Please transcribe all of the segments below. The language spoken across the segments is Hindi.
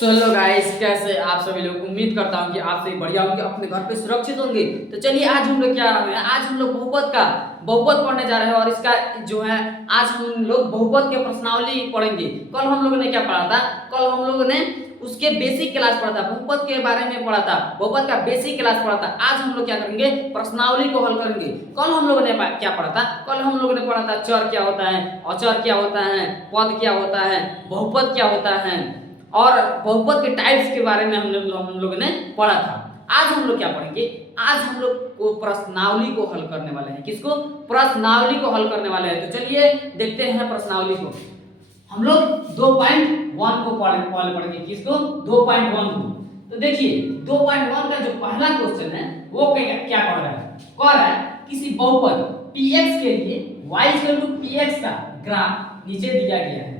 सो हेलो गाइस, कैसे आप सभी लोग। उम्मीद करता हूँ कि आप सभी बढ़िया होंगे, अपने घर पे सुरक्षित होंगे। तो चलिए आज हम लोग क्या है, आज हम लोग बहुपद पढ़ने जा रहे हैं। और इसका जो है आज हम लोग बहुपद के प्रश्नावली पढ़ेंगे। कल हम लोगों ने क्या पढ़ा था? कल हम लोगों ने उसके बेसिक क्लास पढ़ा था, बहुपद के बारे में पढ़ा था, बहुपद का बेसिक क्लास पढ़ा था। आज हम लोग क्या करेंगे? प्रश्नावली को हल करेंगे। कल हम लोगों ने क्या पढ़ा था? कल हम लोगों ने पढ़ा था चर क्या होता है, अचर क्या होता है, पद क्या होता है, बहुपद क्या होता है और बहुपद के टाइप्स के बारे में हम लोगों ने पढ़ा था। आज हम लोग क्या पढ़ेंगे? आज हम लोग को प्रश्नावली को हल करने वाले हैं। किसको? प्रश्नावली को हल करने वाले हैं। तो चलिए देखते हैं प्रश्नावली को। हम लोग 2.1 को पढ़ेंगे। किसको? 2.1 को। तो देखिए 2.1 का जो पहला क्वेश्चन है वो क्या कह रहा है? कह रहा है किसी बहुपद px के लिए y px का ग्राफ नीचे दिया गया है।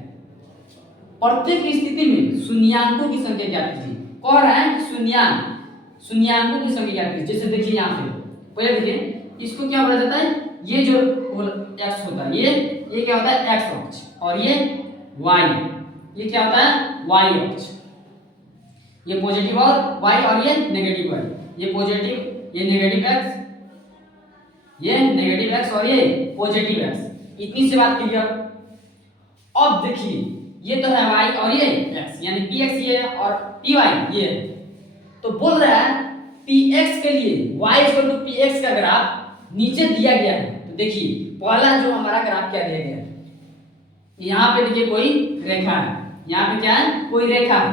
प्रत्येक स्थिति में शून्यांकों की संख्या ज्ञात कीजिए। कह रहा है कि शून्यांकों की संख्या ज्ञात कीजिए। जैसे देखिए यहाँ पे पहले देखिए, इसको क्या बोला जाता है? ये जो x होता है, ये क्या होता है? x अक्ष। और ये y, ये क्या होता है? y अक्ष। ये पॉजिटिव और y और ये नेगेटिव y। ये पॉजिटिव, ये नेगेटिव x, ये नेगेटिव x और ये पॉजिटिव x। इतनी सी बात क्लियर। अब देखिए ये तो है y और ये x, यानी px ये है और py ये है। तो बोल रहा है px के लिए y px का ग्राफ नीचे दिया गया है। तो देखिए पहला जो हमारा ग्राफ क्या दिया गया है, यहाँ पे देखिए कोई रेखा है, यहाँ पे क्या है? कोई रेखा है।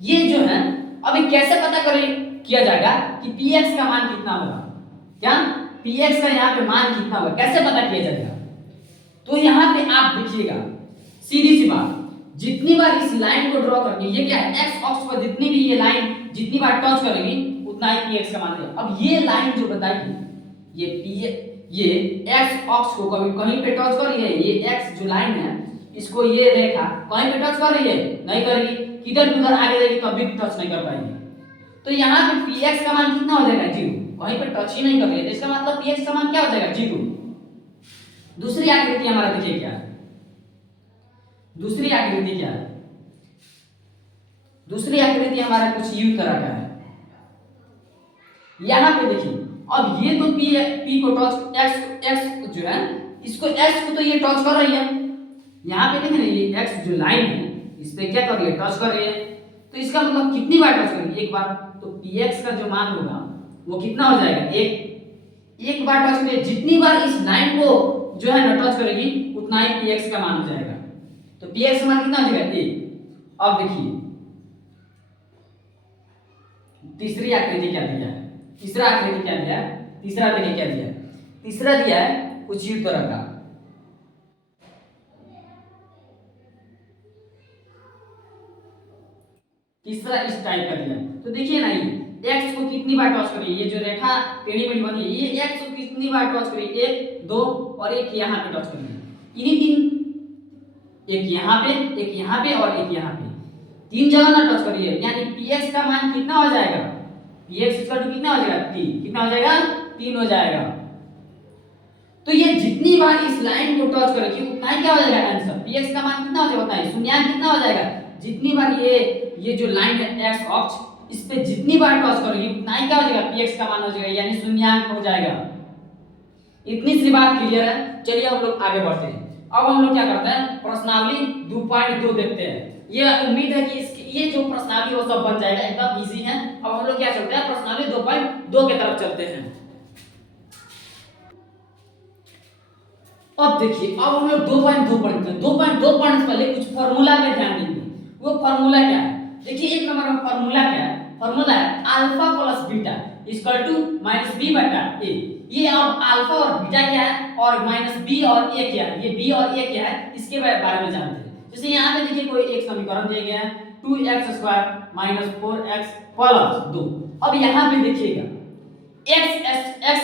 ये जो है अभी कैसे पता किया जाएगा कि px का मान कितना होगा? क्या px का यहाँ पे मान कितना होगा, कैसे पता किया जाएगा? तो यहाँ पे आप देखिएगा, सीधी सी बात, जितनी बार इस लाइन को ड्रॉ करेंगे, ये क्या है? x अक्ष पर जितनी भी ये लाइन जितनी बार टच करेगी उतना ही px का मान देगा। अब ये लाइन जो बताइए, ये x अक्ष को कभी कहीं पे टच कर रही है, ये x जो लाइन है इसको ये रेखा कहीं पे टच कर रही है? नहीं करेगी। किधर उधर आगे जाएगी कभी भी टच नहीं कर पाएगी। तो यहाँ पे px का मान कितना हो जाएगा? 0। कहीं पे टच ही नहीं कर रही है तो इसका मतलब px का मान क्या हो जाएगा? 0। दूसरी आकृति हमारा देखिए क्या है? दूसरी आकृति क्या है? दूसरी आकृति हमारा कुछ यूं तरह का है। यहां पे देखिए, अब ये तो p को टच x जो है इसको x को तो ये टच कर रही है। यहां पे देखिए ना, ये x जो लाइन है इस पे क्या कर रही है? टच कर रही है। तो इसका मतलब कितनी बार टच करेगी? एक बार। तो px का जो मान होगा वो कितना हो जाएगा? एक बार टच करेगी। जितनी बार इस लाइन को जो है ना टच करेगी उतना ही px का मान हो जाएगा। तो px का मान कितना हो जाएगा? 1। अब देखिए तीसरी आकृति क्या दिया है? तीसरा आकृति क्या दिया है? तीसरा देखिए क्या दिया है? तीसरा दिया है कुछ इस तरह का। तीसरा इस टाइप का दिया है। तो देखिए ना, ये x को कितनी बार टच करिए, ये जो रेखा टेढ़ी मेढ़ी बनी है ये x को कितनी बार टच करिए? 1, 2 और एक यहाँ पे टच करिए। इन्हीं तीन, एक यहाँ पे, एक यहाँ पे और एक यहाँ पे, 3 जगह ना टच करिए। यानी px का मान कितना हो जाएगा? px कितना हो जाएगा? 3। कितना हो जाएगा? 3 हो जाएगा। तो ये जितनी बार इस लाइन को टच करेगी उतना ही क्या हो जाएगा? आंसर। px का मान कितना हो जाएगा? बताइए। शून्यांक कितना हो जाएगा? जितनी बार ये जो लाइन है x अक्ष इस पे जितनी बार टच करेगी उतना ही क्या हो जाएगा? px का मान हो जाएगा, यानी शून्यांक हो जाएगा। इतनी सी बात क्लियर है। चलिए हम लोग आगे बढ़ते हैं। अब हम लोग क्या करते हैं? प्रश्नावली 2.2 देखते हैं। ये उम्मीद है कि ये जो प्रश्नावली वो सब बन जाएगा, एकदम इजी है। अब हम लोग क्या चलते हैं? प्रश्नावली 2.2 की तरफ चलते हैं। अब देखिए, अब हम लोग 2.2 पढ़ते हैं। 2.2 पढ़ने से पहले कुछ फार्मूला पे ध्यान देंगे। वो फार्मूला क्या है? देखिए एक नंबर में फार्मूला क्या है? फार्मूला है alpha plus beta equal to minus b बटा ए। ये अब अल्फा और बीटा क्या है और माइनस बी और ए क्या है, ये बी और ए क्या है इसके बारे में जानते हैं। जैसे यहाँ पे देखिए कोई एक समीकरण दिया गया है 2x² - 4x + 2। अब यहाँ पे देखिएगा x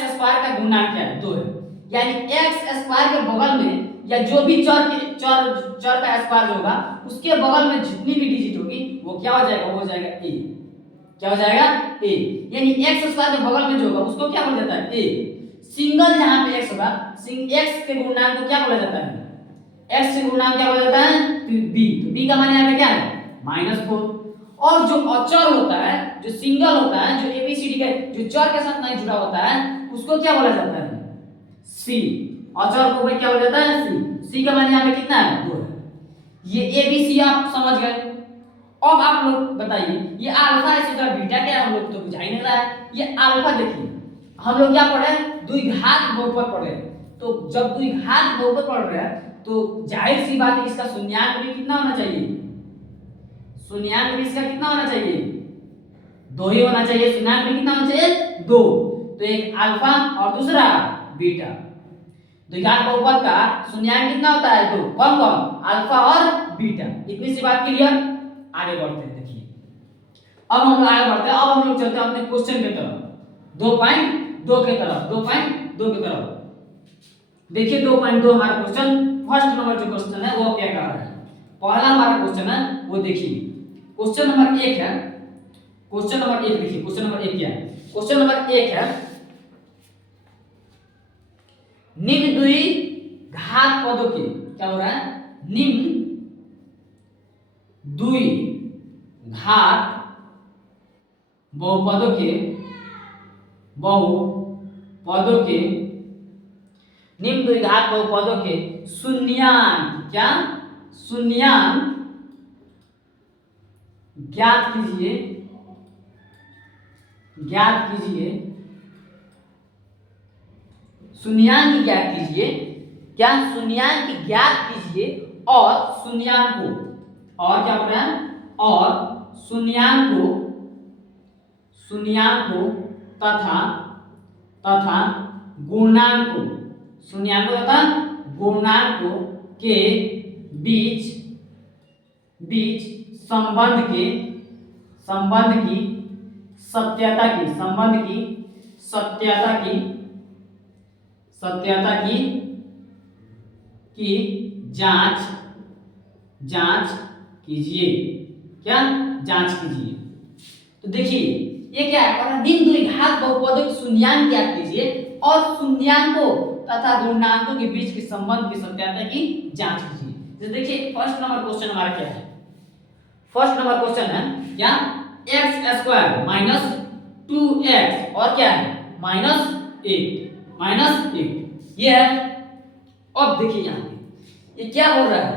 स्क्वायर का गुणनखंड क्या है? 2 है। यानी x स्क्वायर के बगल में या जो भी चर का स्क्वायर होगा उसके बगल में जितनी भी डिजिट होगी वो क्या हो जाएगा? वो हो जाएगा a। क्या हो जाएगा? a। यानी x स्क्वायर के बगल में जो होगा उसको क्या बोला जाता है? a। सिंगल जहां पे x होगा, x के गुणनखंड को क्या बोला जाता है? x के गुणनखंड क्या बोला जाता है? तो b। तो b का मान यहाँ पे क्या है? -4। और जो अचर होता है, जो सिंगल होता है, जो एबीसीडी के जो चर के साथ नहीं जुड़ा होता है, उसको क्या बोला जाता है? सी। अचर को क्या बोला जाता है? सी। सी का मान यहाँ पे कितना है? 2 है। ये एबीसी आप समझ गए। अब आप लोग बताइए, ये अल्फा है इसका बीटा क्या है? हम लोग तो बुझा ही नहीं रहा है। ये अल्फा देखिए, हम लोग क्या पढ़े? द्विघात बहुपद पढ़े। तो जब द्विघात बहुपद पढ़ रहे हैं तो जाहिर सी बात है इसका शून्यांक भी कितना होना चाहिए? शून्यांक भी इसका कितना होना चाहिए? 2 ही होना चाहिए। शून्यांक भी कितना होना चाहिए? 2। तो एक अल्फा और दूसरा बीटा। द्विघात बहुपद का शून्यांक कितना होता है? 2। कौन कौन? अल्फा और बीटा। इतनी सी बात क्लियर। आगे बढ़ते हैं। देखिए अब हम लोग आगे बढ़ते हैं। अब हम लोग चलते हैं अपने क्वेश्चन की तरफ, 2.2 की तरफ। 2.2 की तरफ देखिए 2.2 हमारा क्वेश्चन, फर्स्ट नंबर जो क्वेश्चन है वो क्या कर रहा है? पहला हमारा क्वेश्चन है वो देखिए, क्वेश्चन नंबर 1 है। क्वेश्चन नंबर 1 देखिए, क्वेश्चन नंबर 1 क्या है? क्वेश्चन नंबर 1 है, निम्न द्विघात पदों के, क्या हो रहा है? निम्न द्विघात बहुपदों के निम्न द्विघात बहुपदों के शून्यांक, क्या? शून्यांक ज्ञात कीजिए। शून्यांक ज्ञात कीजिए। क्या? शून्यांक ज्ञात कीजिए और शून्यांक को, और क्या बोल रहा है? और शून्यांक को तथा गुणांकों, शून्यांकों तथा गुणांकों के बीच संबंध की सत्यता की जांच कीजिए। क्या? जांच कीजिए। तो देखिए ये क्या है? और निम्न द्विघात बहुपदों के शून्यांक ज्ञात कीजिए और शून्यांकों तथा गुणांकों के बीच के संबंध की सत्यता की जांच कीजिए। तो देखिए फर्स्ट नंबर क्वेश्चन हमारा क्या है? फर्स्ट नंबर क्वेश्चन है क्या? x² माइनस 2x और क्या है? -8 ये है। अब देखिए यहाँ पे ये क्या बोल रहा है?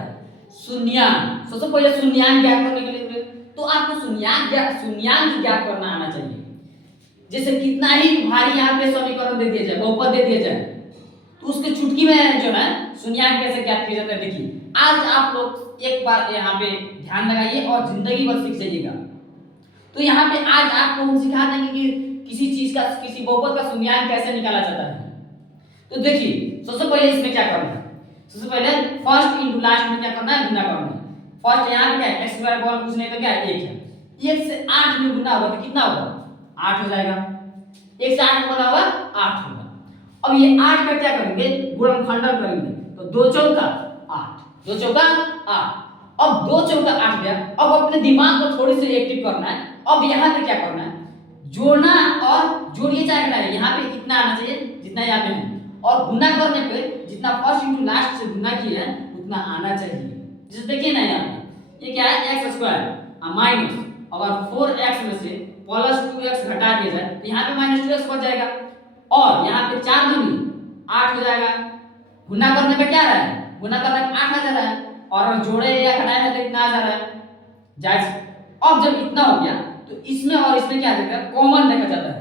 शून्यांक। सबसे पहले शून्यांक ज्ञात करने के लिए तो आपको शून्यांक ज्ञात करना आना चाहिए। जैसे कितना ही भारी यहाँ पे समीकरण दे दिया जाए, बहुपद दे दिया जाए, तो उसके चुटकी में जो है शून्यांक कैसे ज्ञात किया जाता है। देखिए आज आप लोग एक बार यहाँ पे ध्यान लगाइए और जिंदगी भर सीख जाइएगा। तो यहाँ पे आज आपको हम सिखा देंगे कि किसी बहुपद का शून्यांक कैसे निकाला जाता है। तो देखिए सबसे पहले इसमें क्या करना है? सबसे पहले फर्स्ट इंटू लास्ट में क्या करना है? गुना करना है। फर्स्ट यहाँ पे क्या है? x² बॉल कुछ नहीं तो क्या है? 1 है। 1 से 8 में गुना होगा तो कितना होगा? 8 हो जाएगा। 1 से 8 में गुना होगा 8 होगा। अब ये 8 का क्या करेंगे? गुणनखंडन करेंगे। तो 2 चौका 8, 2 चौका 8। अब 2 चौका 8 गया। अब अपने दिमाग को थोड़ी सी एक्टिव करना है। अब यहाँ पे क्या करना है? जोड़ना और जोड़िए चाहे ना, यहाँ पे इतना आना चाहिए जितना यहाँ पे है, और गुना करने पे जितना फर्स्ट इंटू लास्ट से गुना किया है उतना आना चाहिए। जैसे देखिए ना यहाँ पे ये क्या है? x² माइनस, अगर 4x में से प्लस 2x घटा दिया जाए तो यहाँ पे -2x बच जाएगा और यहाँ पे 4 दूनी 8 हो जाएगा। गुना करने पे क्या रहा है? गुना करने पे 8 आ जा रहा है और जोड़े या घटाए में तो इतना आ जा रहा है। जायज। अब जब इतना हो गया तो इसमें और इसमें क्या देखा? कॉमन देखा जाता है।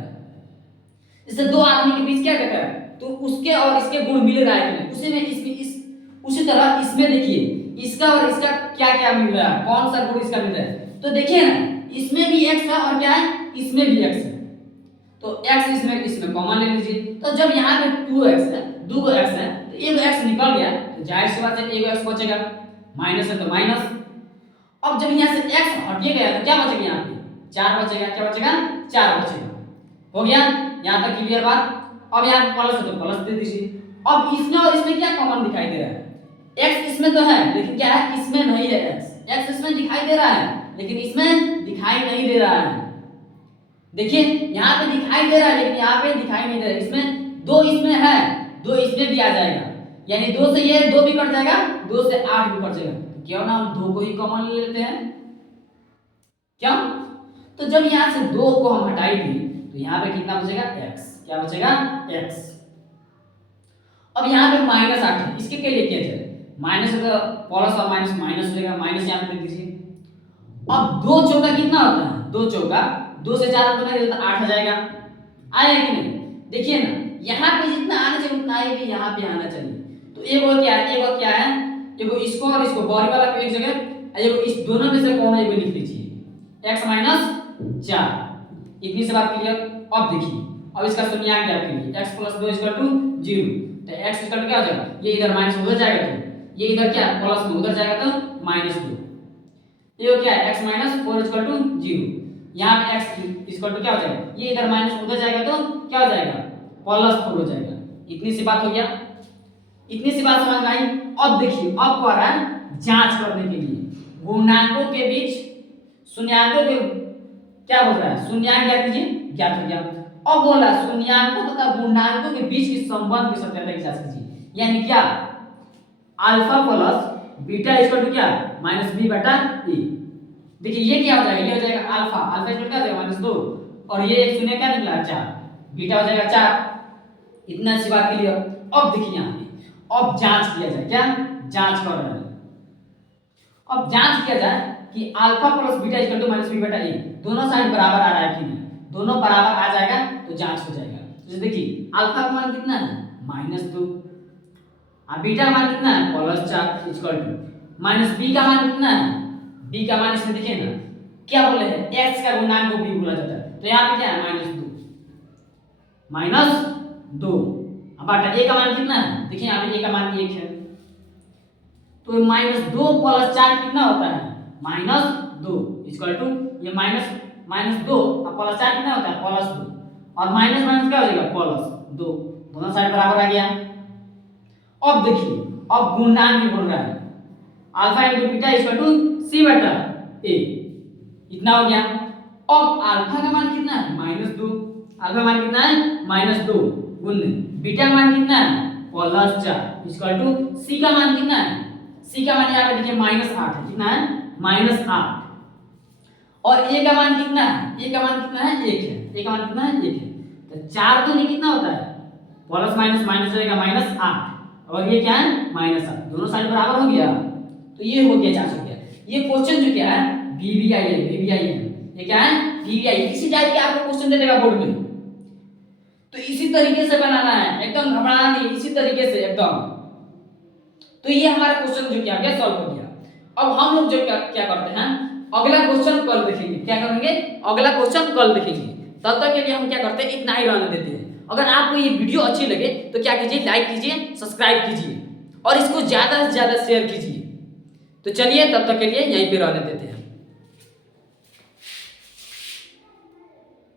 जैसे दो आदमी के बीच क्या देखा है? तो उसके और इसके गुण मिल रहा है कि नहीं, उसी तरह इसमें देखिए इसका और इसका क्या क्या मिल रहा है, कौन सा गुण इसका मिल रहा है। तो देखिए ना इसमें भी x है और क्या है? इसमें भी x है। तो x इसमें कॉमन ले लीजिए। तो जब यहाँ पे 2x है, 2 x है, तो एक x निकल गया तो जाहिर सी बात है एक x बचेगा। माइनस है तो माइनस। अब जब यहाँ से x हट गया तो क्या बचेगा? यहाँ पे 4 बचेगा। क्या बचेगा? 4 बचेगा। हो गया यहाँ तक क्लियर बात। अब यहाँ पे प्लस है तो प्लस दे दीजिए। अब इसमें और इसमें क्या कॉमन दिखाई दे रहा है? x इसमें तो है लेकिन क्या है? इसमें नहीं है। x इसमें दिखाई दे रहा है लेकिन इसमें दिखाई नहीं दे रहा है। देखिए यहाँ पे दिखाई दे रहा है लेकिन यहाँ पे दिखाई नहीं दे रहा है। इसमें 2 इसमें है, 2 इसमें भी आ जाएगा, यानी 2 से ये 2 भी कट जाएगा, 2 से 8 भी कट जाएगा। तो क्यों ना हम 2 को ही कॉमन ले लेते हैं। क्या? तो जब यहाँ से 2 को हम हटाई दी तो यहाँ पे कितना बचेगा x, क्या बचेगा x। अब यहाँ पे -8 है, इसके लिए किया जाए माइनस का प्लस और माइनस माइनस हो जाएगा, माइनस यहाँ पे लिख दीजिए। अब 2 चौका कितना होता है, 2 चौका 2 से 4 बना देता तो 8 आ जाएगा, आया कि नहीं? देखिए ना यहाँ पे जितना आना चाहिए उतना ही भी यहाँ पे आना चाहिए। तो एगो क्या है, एगो क्या है, एगो इसको और इसको बॉडी वाला को एक जगह, एगो इस दोनों में से कौन है एगो लिख दीजिए x - 4। इतनी से बात क्लियर। अब देखिए अब इसका शून्यांक ज्ञात कीजिए, x + 2 = 0। तो x इक्वल क्या हो जाएगा, ये इधर माइनस उधर जाएगा तो ये इधर क्या प्लस में उधर जाएगा तो -2। ये क्या है x - 4 = 0। यहाँ पे x इक्वल क्या हो जाएगा, ये इधर माइनस उधर जाएगा तो क्या हो जाएगा +4 हो जाएगा। इतनी सी बात हो गया, इतनी सी बात समझ में आई। अब देखिए अब क्या रहा है, जांच करने के लिए गुणांकों के बीच शून्याङ्कों के क्या बोल रहा है, शून्याङ्क ज्ञात कीजिए, ज्ञात हो गया। अब बोला शून्याङ्कों तथा गुणांकों के बीच के संबंध की सत्यापन की जांच कीजिए, यानी क्या अल्फा प्लस बीटा इक्वल क्या -b/a। देखिए ये क्या हो जाएगा, ये हो जाएगा अल्फा, अल्फा इक्वल क्या हो जाएगा -2 और ये एक शून्य क्या निकला 4, बीटा हो जाएगा 4। इतना सी बात क्लियर। अब देखिए यहाँ पे अब जांच किया जाए, क्या जांच कर रहे हैं। अब जांच किया जाए कि alpha plus beta equal to -b/a दोनों साइड बराबर आ रहा है कि नहीं। दोनों बराबर आ जाएगा तो जांच हो जाएगा। जैसे देखिए अल्फा का मान कितना है -2 और बीटा का मान कितना है +4 इक्वल टू -b का मान कितना है, b का मान इसमें देखिए ना क्या बोले हैं, x का गुणांक को b बोला जाता है। तो यहाँ पे क्या है -2 अब बटा a का मान कितना है, देखिए यहाँ पे a का मान 1 है। तो -2 + 4 कितना होता है -2 इक्वल टू ये -2 और +4 कितना होता है +2 और माइनस माइनस क्या हो जाएगा +2, दोनों साइड बराबर आ गया। अब देखिए अब गुणांक भी बोल रहा है अल्फा × बीटा = c/a, इतना हो गया। अब अल्फा का मान कितना है -2, अल्फा मान कितना है -2 गुण बीटा का मान कितना है +4 इक्वल टू c का मान कितना है, c का मान यहाँ पे देखिए -8 है, कितना है -8 और a का मान कितना है, a का मान कितना है 1 है, a का मान कितना है 1 है। तो 4 तो ये कितना होता है प्लस माइनस माइनस रहेगा -8 और ये क्या है -8, दोनों साइड बराबर हो गया। तो ये हो गया 4 हो गया। ये क्वेश्चन जो क्या है बीबीआई है, ये क्या है बीबीआई, इसी टाइप के आपको क्वेश्चन दे देगा बोर्ड में। तो इसी तरीके से बनाना है, एकदम घबराना नहीं, इसी तरीके से एकदम। तो ये हमारा क्वेश्चन जो क्या गया सॉल्व हो गया। अब हम लोग जो क्या करते हैं अगला क्वेश्चन कल देखेंगे, क्या करेंगे अगला क्वेश्चन कल देखेंगे। तब तक के लिए हम क्या करते हैं इतना ही रहने देते हैं। अगर आपको ये वीडियो अच्छी लगे तो क्या कीजिए लाइक कीजिए, सब्सक्राइब कीजिए और इसको ज्यादा से ज्यादा शेयर कीजिए। तो चलिए तब तक के लिए यहीं पे रहने देते हैं।